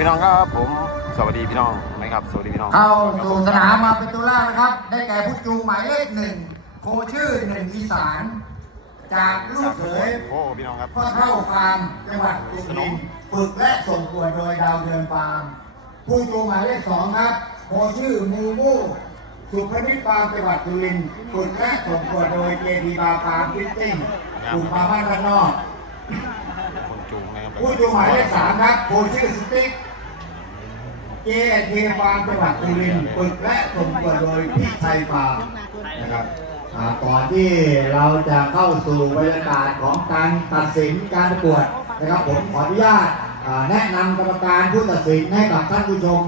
พี่น้องครับผม สวัสดีพี่น้องไหมครับ สวัสดีพี่น้องเข้าสู่สนามมาเป็นตัวแรกนะครับ ได้แก่ผู้จูงหมายเลขหนึ่งโคชื่อหนึ่งอีสาน จากลูกเขยโอ้พี่น้องครับพ่อเท่าฟาร์มจังหวัดสุรินทร์ฝึกและส่งตัวโดยดาวเดือนฟาร์ม ผู้จูงหมายเลขสองครับโคชื่อมูมูสุพนิชฟาร์มจังหวัดสุรินทร์ฝึกและส่งตัวโดยเจดีบาฟาร์มฟิตติ้งกลุ่มมาบ้านบ้านนอกคนจูงนะครับผู้จูงหมายเลขสามครับโคชื่อสติ๊ก เจเทฟาร์มจังหวัดสุรินทร์ฝึกและส่งตัวโดยพี่ชัยฟาร์มนะครับอ่าก่อนที่เราจะเข้าสู่บรรยากาศของการตัดสินการประกวดนะครับผมขออนุญาตอ่าแนะนำกรรมการผู้ตัดสินให้กับท่านผู้ชม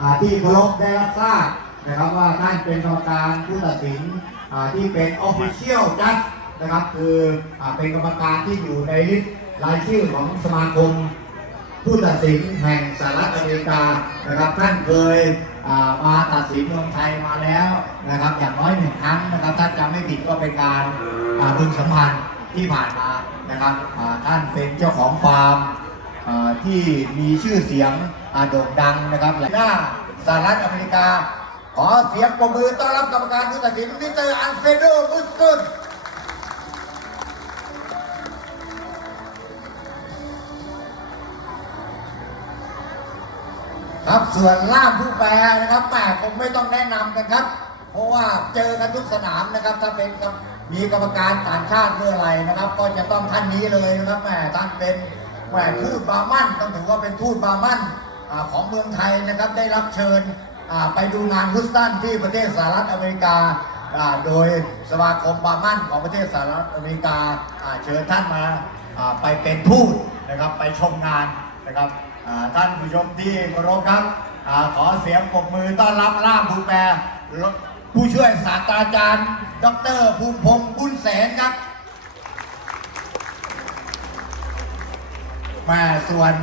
อ่าที่เคารพได้รับทราบนะครับว่าท่านเป็นกรรมการผู้ตัดสินอ่าที่เป็นออฟฟิเชียลจัดนะครับคืออาเป็นกรรมการที่อยู่ในลิสต์รายชื่อของสมาคม ผู้ตัดสินแห่งสหรัฐอเมริกานะครับท่านเคยมาตัดสินเมืองไทยมาแล้วนะครับ อย่างน้อยหนึ่งครั้งนะครับท่านจำไม่ผิดก็เป็นการอ่าบึงสัมพันธ์ที่ผ่านมานะครับท่านเป็นเจ้าของฟาร์มที่มีชื่อเสียงโด่งดังนะครับหน้าสหรัฐอเมริกา ขอเสียงปรบมือต้อนรับกรรมการผู้ตัดสินมิสเตอร์อัลเฟโดบุสตุน ครับส่วนล่ามผู้แปลนะครับแหมผมไม่ต้องแนะนำกันครับ เพราะว่าเจอกันทุกสนามนะครับถ้าเป็นมีกรรมการต่างชาติเมื่อไรนะครับ ก็จะต้องท่านนี้เลยนะครับแหมท่านเป็นแหมทูตบามันต้องถือว่าเป็นทูตบามันอ่าของเมืองไทยนะครับได้รับเชิญไปดูงานฮุสตันที่ประเทศสหรัฐอเมริกาโดยสมาคมบามันของประเทศสหรัฐอเมริกาเชิญท่านมาไปเป็นทูตนะครับไปชมงานนะครับ ท่านผู้ชมที่เคารพครับอขอเสียงปรบมือต้อนรับล่ามผู้แปลผู้ช่วยศาสตราจารย์ ดรภูมิพงศ์บุญแสนครับแม่ส่วน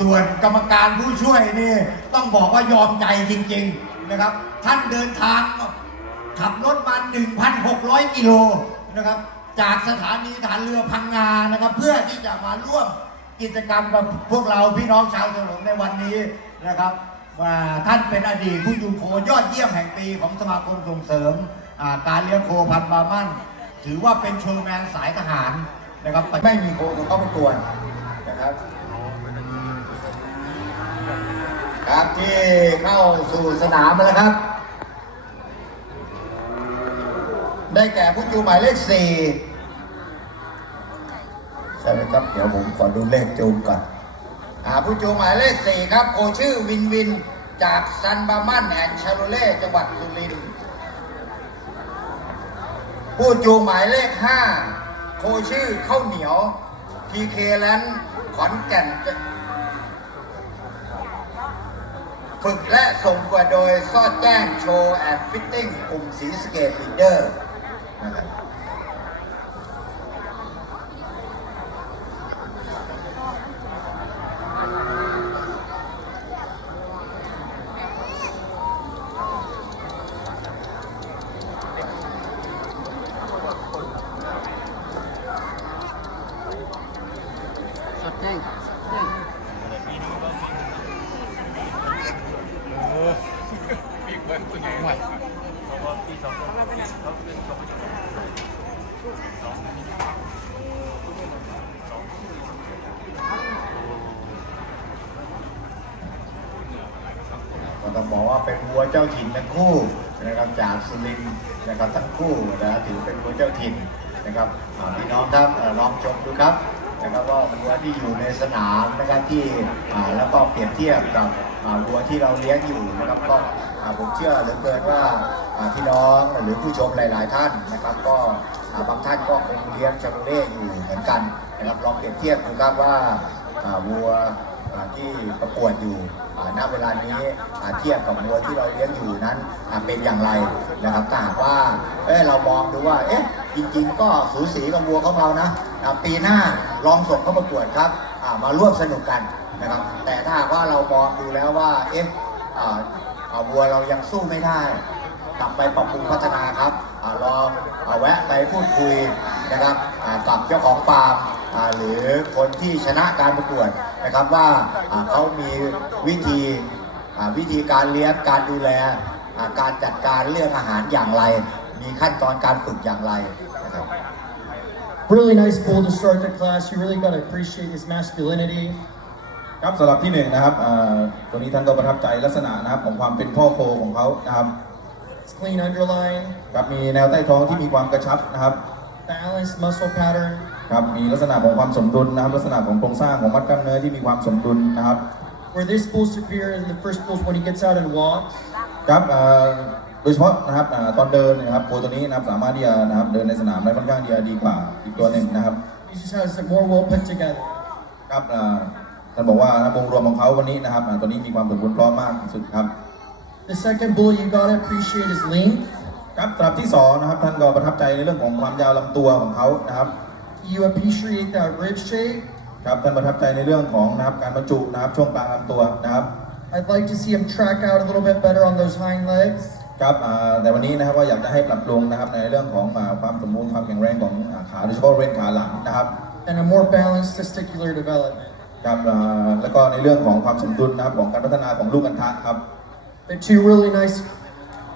ส่วนกรรมการผู้ช่วยนี่ต้องบอกว่ายอมใจจริง ๆนะครับ ท่านเดินทางขับรถมา 1,600 กิโลนะครับ จากสถานีฐานเรือพังงานะครับ เพื่อที่จะมาร่วม กิจกรรมกับพวกเราพี่น้องชาวถนนในวันนี้นะครับว่าท่านเป็นอดีตผู้ยูโคยอดเยี่ยมแห่งปีของสมาคมส่งเสริมการเลี้ยงโคพันธุ์บามันถือว่าเป็นโชว์แมนสายทหารนะครับไม่มีโคเข้าประกวนะครับครับที่เข้าสู่สนามแล้วครับ ได้แก่ผู้จูหมายเลขสี่ ช่ไหมครับ เดี๋ยวผมขอดูเลขจูงก่อนอ่าผู้จูงหมายเลขสี่ครับโคชื่อวินวินจากซันบามันแอนชาโรเล่จังหวัดสุรินทร์ผู้จูงหมายเลขห้าโคชื่อข้าวเหนียวพีเคแลนด์ขอนแก่นฝึกและส่งตัวโดยซอดแจ้งโชว์แอดฟิตติ้งกลุ่มสีสเกตลีดเดอร์นะครับ สดแจ้งแจ้ง ก็ต้องบอกว่าเป็นวัวเจ้าถิ่นทั้งคู่นะครับจากสุรินทร์นะครับทั้งคู่นะถือเป็นวัวเจ้าถิ่นนะครับพี่น้องครับลองชมดูครับนะครับว่าวัวที่อยู่ในสนามนะครับที่แล้วก็เปรียบเทียบกับวัวที่เราเลี้ยงอยู่นะครับก็ ผมเชื่อเหลือเกินว่าพี่น้องหรือผู้ชมหลาย ๆ ท่านนะครับ ก็บางท่านก็คงเลี้ยงชาโรเล่อยู่เหมือนกันนะครับลองเปรียบเทียบดูครับว่าวัวที่ประกวดอยู่ณเวลานี้เทียบกับวัวที่เราเลี้ยงอยู่นั้นเป็นอย่างไรนะครับถ้าหากว่าเอ้ยเรามองดูว่าเอ๊ะจริง ๆ ก็สูสีกับวัวของเรานะปีหน้าลองส่งเข้าประกวดครับมาร่วมสนุกกันนะครับ แต่ถ้าหากว่าเรามองดูแล้วว่าเอ๊ะ วัวเรายังสู้ไม่ได้ กลับไปปรับปรุงพัฒนาครับอลองอาแวะไปพูดคุยนะครับกับเจ้าของฟาร์มอ่าหรือคนที่ชนะการประกวดนะครับว่าเขามีวิธีวิธีการเลี้ยงการดูแลการจัดการเรื่องอาหารอย่างไร มีขั้นตอนการฝึกอย่างไรนะครับ Really nice bull to start the class. You really got to appreciate his masculinity. ครับสำหรับที่หนึ่งนะครับเอ่อตัวนี้ท่านก็ประทับใจลักษณะนะครับของความเป็นพ่อโคของเขานะครับ His clean underline, ครับมีแนวใต้ท้องที่มีความกระชับนะครับ balanced muscle pattern. ครับมีลักษณะของความสมดุลนะครับ ลักษณะของโครงสร้างของมัดกล้ามเนื้อที่มีความสมดุลนะครับ Where this bull's superior in the first bulls when he gets out and walks. ครับเอ่อโดยเฉพาะนะครับเอ่อตอนเดินเนยนะครับโคตัวนี้นะครับสามารถที่จะนะครับเดินในสนามได้ค่อนข้างที่จะดีกว่าอีกตัวหนึ่งนะครับ He just has it more well put together. ครับเอ่อ ท่านบอกว่านะครับวงรวมของเขาวันนี้นะครับเอ่อตัวนี้มีความสมบูรณ์พร้อมมากที่สุดครับ The second bull you got to appreciate his length. ครับสำหรับที่สองนะครับท่านก็ประทับใจในเรื่องของความยาวลำตัวของเขานะครับ You appreciate that rib shape. ครับท่านประทับใจในเรื่องของนะครับการบรรจุนะครับช่วงกลางลำตัวนะครับ I'd like to see him track out a little bit better on those hind legs. ครับอ่าแต่วันนี้นะครับว่าอยากจะให้ปรับปรุงนะครับในเรื่องของอ่าความสมบูรณ์ความแข็งแรงของอ่าขาโดยเฉพาะบริเว้นขาหลังนะครับ and a more balanced testicular development. ครับอ่าแล้วก็ในเรื่องของความสมดุลนะครับของการพัฒนาของลูกอัณฑะครับ They're two really nice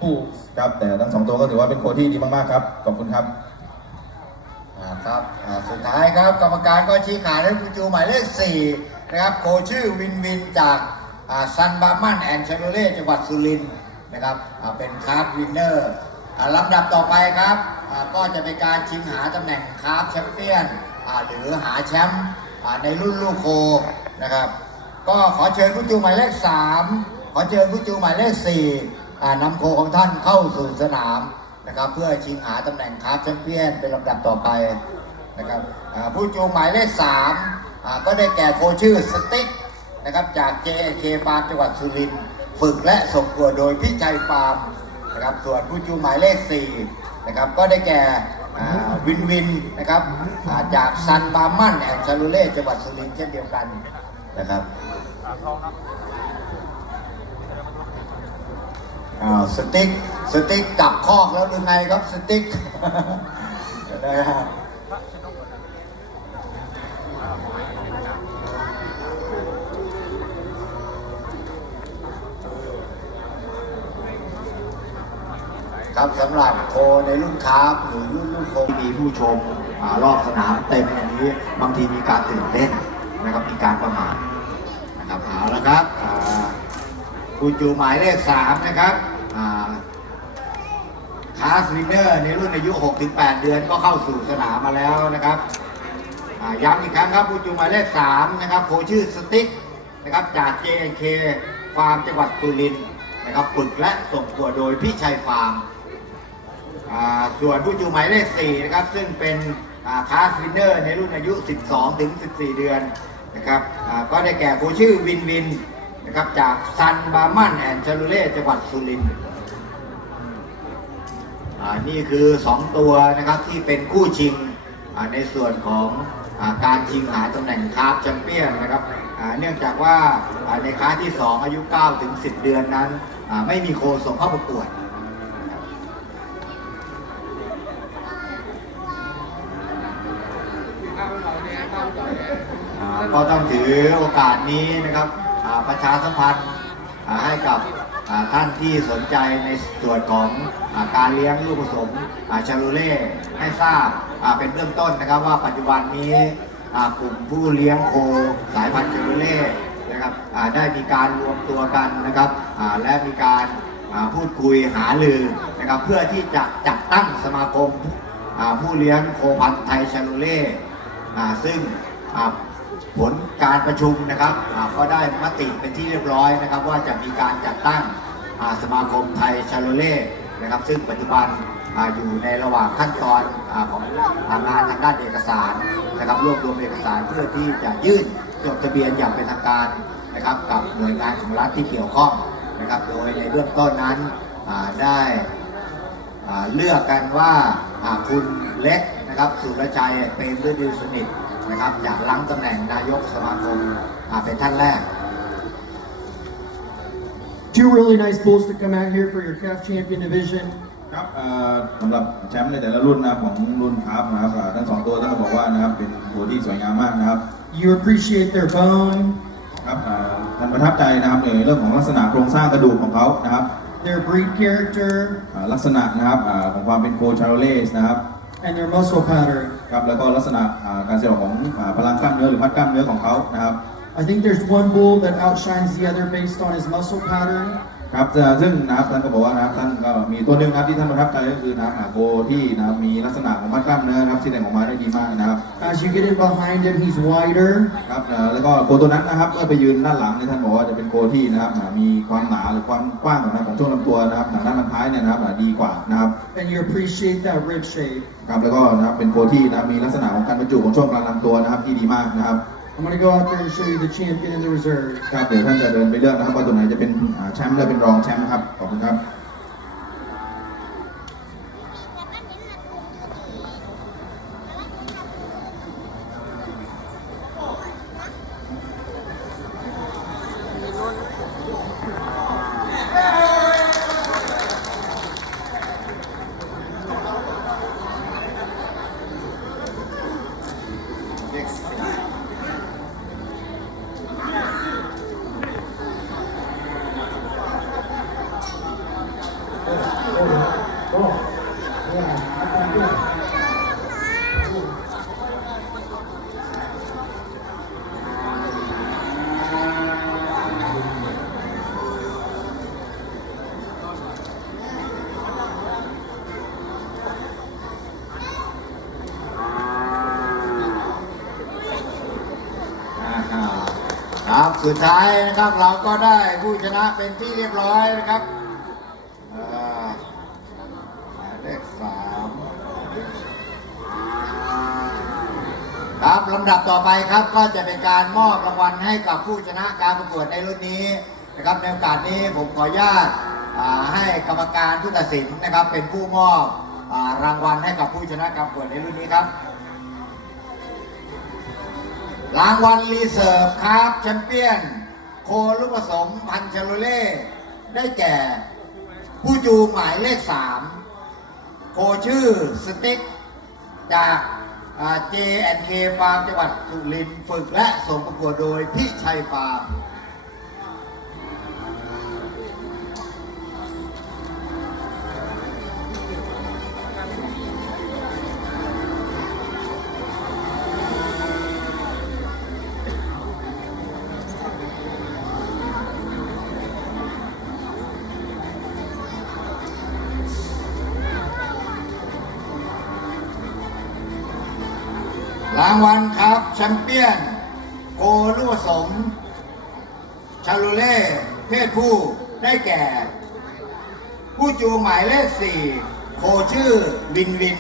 bulls. ครับแต่ทั้งสองตัวก็ถือว่าเป็นโคที่ดีมากๆครับขอบคุณครับ อ่าครับอ่าสุดท้ายครับกรรมการก็ชี้ขาดให้คุณจูหมายเลข4นะครับโคชื่อวินวินจากซันบาร์มันแอนด์เชโรเล่จังหวัดสุรินทร์นะครับอ่าเป็นคาร์ดวินเนอร์อ่าลำดับต่อไปครับอ่าก็จะเป็นการชิงหาตำแหน่งคาร์ดแชมเปี้ยนอ่าหรือหาแชมป์อ่า ในรุ่นลูกโคนะครับ ก็ขอเชิญผู้จูงหมายเลข3ขอเชิญผู้จูงหมายเลข4อ่นำโคของท่านเข้าสู่สนามนะครับ เพื่อชิงหาตำแหน่งคาร์ดแชมเปี้ยนเป็นลำดับต่อไปนะครับผู้จูงหมายเลข3อ่าก็ได้แก่โคชื่อสติ๊กนะครับจาก JK ฟาร์มจังหวัดสุรินทร์ฝึกและส่งตัวโดยพี่ชัยฟาร์มนะครับส่วนผู้จูงหมายเลข4นะครับก็ได้แก่ วินวินนะครับอาจากซันบามันแอนด์ชาลูเล่จังหวัดสุรินทร์เช่นเดียวกันนะครับอ้าสติ๊กสติ๊กกลับคอกแล้วหรือไงครับสติ๊กนะฮะ ครับสำหรับโคในรุ่นคาร์ฟหรือรุ่นรุ่นโคมีผู้ชมอรอบสนามเต็มอย่างนี้ บางทีมีการตื่นเต้นนะครับมีการประมาทนะครับเอาละครับคุณจูหมายเลข3นะครับคาสวินเนอร์ในรุ่นอายุ 6-8 เดือนก็เข้าสู่สนามมาแล้วนะครับย้ำอีกครั้งครับคุณจูหมายเลข3นะครับโคชื่อสติ๊กนะครับจาก JNK ฟาร์มจังหวัดสุรินทร์นะครับฝึกและส่งตัวโดยพี่ชัยฟาร์ม ส่วนผู้จูหมายเลข4นะครับซึ่งเป็นคาสวินเนอร์ในรุ่นอายุ 12-14 เดือนนะครับก็ได้แก่โคชื่อวินวินนะครับจากซันบาร์มันแอนด์ชาลูเล่จังหวัดสุรินทร์นี่คือ 2 ตัวนะครับที่เป็นคู่ชิงในส่วนของอการชิงหาตำแหน่งคาร์ฟแชมเปี้ยนนะครับเนื่องจากว่าในคลาสที่ 2 อายุ 9 ถึง 10 เดือนนั้น ไม่มีโคส่งเข้าประกวด ก็ต้องถือโอกาสนี้นะครับประชาสัมพันธ์ให้กับท่านที่สนใจในส่วนของอการเลี้ยงลูกผสมชาลูเล่ให้ทราบเป็นเบื้องต้นนะครับว่าปัจจุบันนี้กลุ่มผู้เลี้ยงโคสายพันธุ์ชาลูเล่นะครับได้มีการรวมตัวกันนะครับและมีการพูดคุยหาลือนะครับเพื่อที่จะจัดตั้งสมาคมผู้เลี้ยงโคพันธุ์ไทยชาลูเล่ซึ่ง ผลการประชุมนะครับก็ได้มติเป็นที่เรียบร้อยนะครับ ว่าจะมีการจัดตั้งสมาคมไทยชาโลเล่นะครับ ซึ่งปัจจุบันอยู่ในระหว่างขั้นตอนของงานทางด้านเอกสารนะครับ รวบรวมเอกสารเพื่อที่จะยื่นจดทะเบียนอย่างเป็นทางการนะครับ กับหน่วยงานของรัฐที่เกี่ยวข้องนะครับ โดยในเบื้องต้นนั้นได้เลือกกันว่าคุณเล็กนะครับสุรชัยเป็นฤดีสนิท นะครับอยากล้างตำแหน่งนายกสมาคมอ่าเป็นท่านแรก Two really nice bulls to come out here for your calf champion division. ครับเอ่อสำหรับแชมป์ในแต่ละรุ่นนะครับของรุ่นคราฟนะครับอ่าทั้งสองตัวต้องบอกว่านะครับเป็นโคที่สวยงามมากนะครับ You appreciate their bone, ครับอ่าท่านประทับใจนะครับในเรื่องของลักษณะโครงสร้างกระดูกของเขานะครับ their breed character, อ่าลักษณะนะครับอ่าของความเป็นโคชาโรเลสนะครับ and their muscle pattern. ครับแล้วก็ลักษณะอ่าการแสดงของอ่าพลังกล้ามเนื้อหรือมัดกล้ามเนื้อของเขานะครับ I think there's one bull that outshines the other based on his muscle pattern. ครับเอ่อซึ่งนะครับท่านก็บอกว่านะครับท่านก็มีตัวหนึ่งนะครับที่ท่านประทับใจก็คือนะครับอ่าโคที่นะครับมีลักษณะของมัดกล้ามเนื้อนะครับที่แสดงออกมาได้ดีมากนะครับ As you get in behind him, he's wider. ครับเอ่อแล้วก็โคตัวนั้นนะครับเมื่อไปยืนด้านหลังเนี่ยท่านบอกว่าจะเป็นโคที่นะครับอ่ามีความหนาหรือความกว้างของนะของช่วงลำตัวนะครับหนังด้านลำท้ายเนี่ยนะครับอ่าดีกว่านะครับ and you appreciate that rib shape. ครับแล้วก็นะครับเป็นโคที่นะครับมีลักษณะของการบรรจุของช่วงกลางลำตัวนะครับที่ดีมากนะครับ I'm gonna go out there and show you the champion and the reserve. ครับเดี๋ยวท่านจะเดินไปเลือกนะครับว่าตัวไหนจะเป็นอ่าแชมป์และเป็นรองแชมป์ครับขอบคุณครับ สุดท้ายนะครับเราก็ได้ผู้ชนะเป็นที่เรียบร้อยนะครับหมายเลขสามครับลำดับต่อไปครับก็จะเป็นการมอบรางวัลให้กับผู้ชนะการประกวดในรุ่นนี้นะครับในโอกาสนี้ผมขออนุญาตให้กรรมการผู้ตัดสินนะครับเป็นผู้มอบอรางวัลให้กับผู้ชนะการประกวดในรุ่นนี้ครับ รางวัลรีเซิร์ฟครับแชมเปี้ยน โคลูกผสมพันชาโลเล่ ได้แก่ ผู้จูงหมายเลขสามโคชื่อสติ๊ก จากเจแอนเคฟาร์มจังหวัดสุรินทร์ฝึกและส่งประกวดโดยพี่ชัยฟาร์ม ครับแชมเปี้ยนโคลูผสม ชาโลเล่ เพศผู้ได้แก่ ผู้จูงหมายเลขสี่โคชื่อวินวิน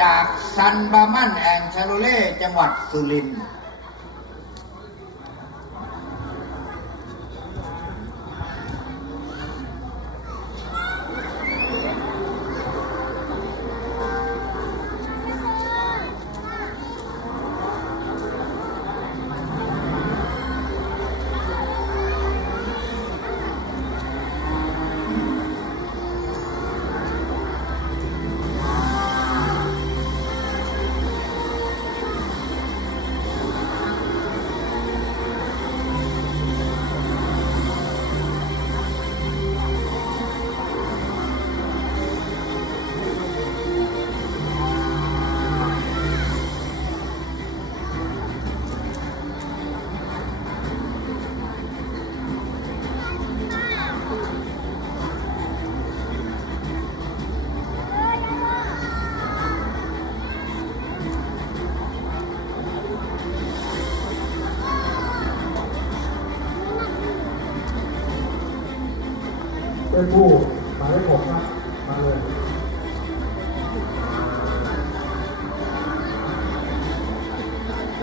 จากซันบามันแอนชาโลเล่ จังหวัดสุรินทร์ เป็นผู้หมายเลขหกครับมาเลย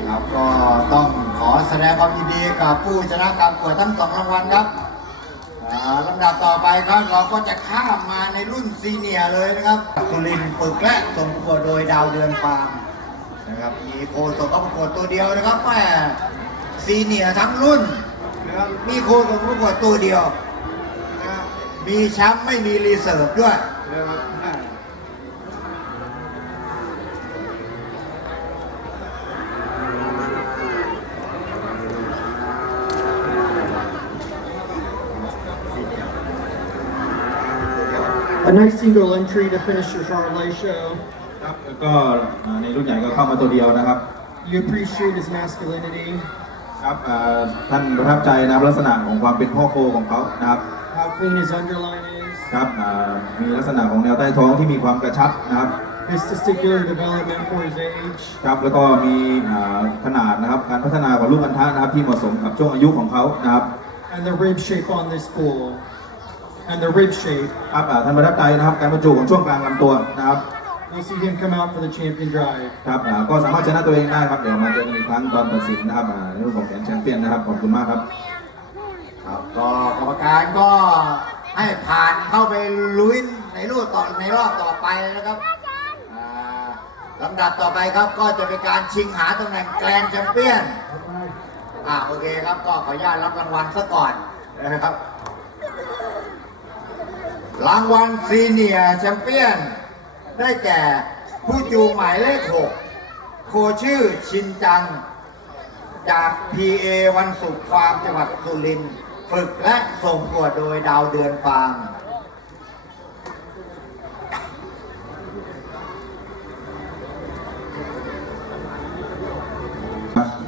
ครับก็ต้องขอแสดงความยินดีกับผู้ชนะการประกวดทั้งสองรางวัลครับอ่าลำดับต่อไปครับเราก็จะข้ามมาในรุ่นซีเนียร์เลยนะครับสุรินทร์ฝึกและส่งประกวดโดยดาวเดือนฟาร์มนะครับมีโคส่งข้าประกวดตัวเดียวนะครับแม่ซีเนียร์ทั้งรุ่นนะครับมีโคส่งประกวดตัวเดียว มีแชมป์ไม่มีรีเซิร์ฟด้วยนะครับ A nice single entry to finish the Charlie show. ครับแล้วก็ในรุ่นใหญ่ก็เข้ามาตัวเดียวนะครับ You appreciate his masculinity. ครับอ่าท่านประทับใจนะลักษณะของความเป็นพ่อโคของเขานะครับ how clean his underline is, ครับอ่ามีลักษณะของแนวใต้ท้องที่มีความกระชับนะครับ his testicular development for his age, ครับแล้วก็มีอ่าขนาดนะครับ การพัฒนาของลูกอัณฑะนะครับที่เหมาะสมกับช่วงอายุของเขานะครับ and the rib shape on this bull. And the rib shape. ครับอ่าท่านประทับใจนะครับ การบรรจุของช่วงกลางลำตัวนะครับ We'll see him come out for the champion drive. ครับอ่าก็สามารถชนะตัวเองได้ครับ เดี๋ยวมาเจอกันอีกครั้งตอนตัดสินนะครับอ่าในเรื่องของแกรนด์แชมเปี้ยนนะครับ ขอบคุณมากครับ ครับก็กรรมการก็ให้ผ่านเข้าไปลุยในรูปต่อในรอบต่อไปนะครับอ่าลำดับต่อไปครับก็จะเป็นการชิงหาตำแหน่งแกรนด์แชมเปี้ยนอ่าโอเคครับก็ขออนุญาตรับรางวัลซะก่อนนะครับ รางวัลซีเนียร์แชมเปี้ยน ได้แก่ผู้จูงหมายเลขหกโคชื่อชินจัง จาก PA วันศุกร์ฟาร์มจังหวัดสุรินทร์ ฝึกและส่งตรวจโดยดาวเดือนฟาร์ม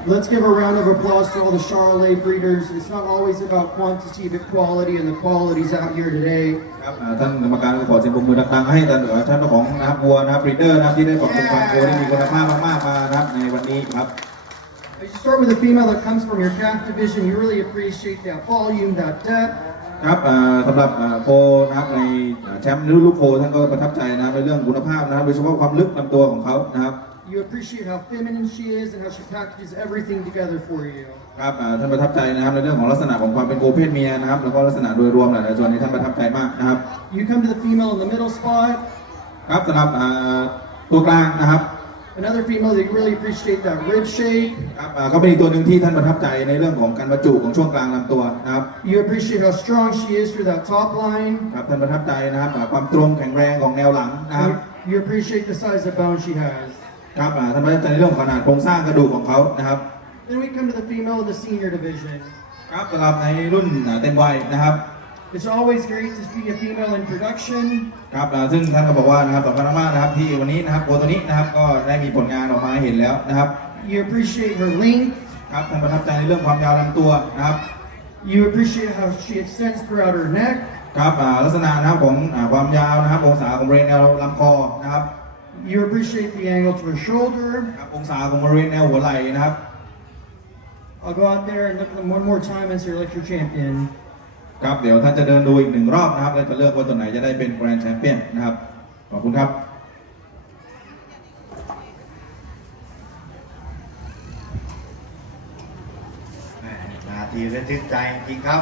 Let's give a round of applause to all the Charolais breeders. It's not always about quantity but quality, and the quality's out here today. ครับอ่าท่านกรรมการก็ขอเสียงปรบมือดังๆให้ท่านเอ่อท่านเจ้าของนะครับวัวนะครับบรีเดอร์นะครับที่ได้ปรับปรุงความวัวที่มีคุณภาพมากๆมานะครับในวันนี้ครับ As you start with a female that comes from your calf division, you really appreciate that volume, that depth. ครับอ่าสำหรับอ่าโคนะครับในอ่าแชมป์หรือลูกโคท่านก็ประทับใจนะครับในเรื่องคุณภาพนะครับโดยเฉพาะความลึกลำตัวของเขานะครับ You appreciate how feminine she is and how she packages everything together for you. ครับอ่าท่านประทับใจนะครับในเรื่องของลักษณะของความเป็นโคเพศเมียนะครับแล้วก็ลักษณะโดยรวมหลายๆส่วนนี้ท่านประทับใจมากนะครับ You come to the female in the middle spot, ครับสำหรับอ่าตัวกลางนะครับ another female that you really appreciate that rib shape. ครับอ่าก็เป็นอีกตัวหนึ่งที่ท่านประทับใจในเรื่องของการบรรจุของช่วงกลางลำตัวนะครับ You appreciate how strong she is through that top line. ครับท่านประทับใจนะครับอ่าความตรงแข็งแรงของแนวหลังนะครับ You, you appreciate the size of bone she has. ครับอ่าท่านประทับใจในเรื่องของขนาดโครงสร้างกระดูกของเขานะครับ Then we come to the female in the senior division. ครับสำหรับในรุ่นอ่าเต็มวัยนะครับ It's always great to see a female in production. ครับอ่าซึ่งท่านก็บอกว่านะครับสำคัญมากๆนะครับที่วันนี้นะครับโคตัวนี้นะครับก็ได้มีผลงานออกมาให้เห็นแล้วนะครับ You appreciate her length. ครับท่านประทับใจในเรื่องความยาวลำตัวนะครับ You appreciate how she extends throughout her neck. ครับอ่าลักษณะนะครับของอ่าความยาวนะครับองศาของบริเวณแนวลำคอนะครับ You appreciate the angle to her shoulder. ครับองศาของบริเวณแนวหัวไหล่นะครับ I'll go out there and look at them one more time and say, like your champion. ครับเดี๋ยวท่านจะเดินดูอีกหนึ่งรอบนะครับแล้วจะเลือกว่าตัวไหนจะได้เป็นแกรนด์แชมเปี้ยนนะครับ ขอบคุณครับนาทีระทึกใจจริงครับ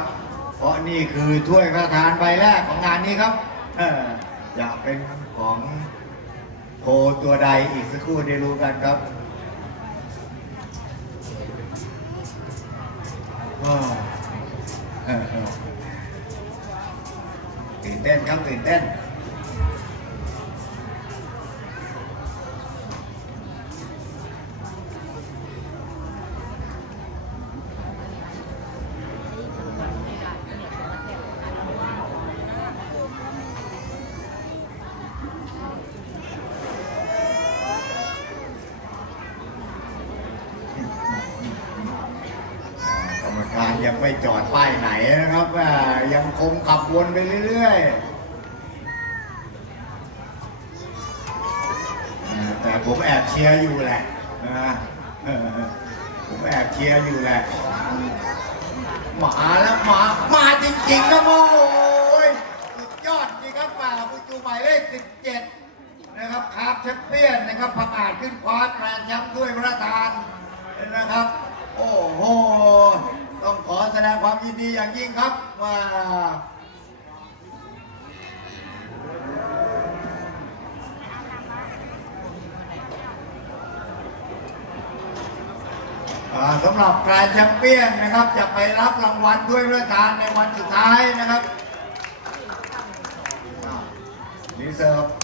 เพราะนี่คือถ้วยพระราชทานใบแรกของงานนี้ครับออจะเป็นของโคตัวใดอีกสักครู่ได้รู้กันครับว้าวเออเอ นเต้นครับตื่นเต้น กรรมการยัง ไม่จอดป้ายไหนนะครับยังคงขับวนไปเรื่อยๆ แต่ผมแอบเชียร์อยู่แหละนะผมแอบเชียร์อยู่แหละหมาแล้วมามาจริงๆครับโอ้ยสุดยอดจริงครับมาผู้จูหมายเลข17 นะครับคาร์บแชมเปี้ยนนะครับประกาศขึ้นคว้าแกรนด์แชมป์ด้วยพระราชทานนะครับ โอ้โห ต้องขอแสดงความยินดีอย่างยิ่งครับว่าสำหรับแกรนด์แชมเปี้ยนนะครับ จะไปรับรางวัลด้วยพระราชทานในวันสุดท้ายนะครับอ่ารีเซิร์ฟ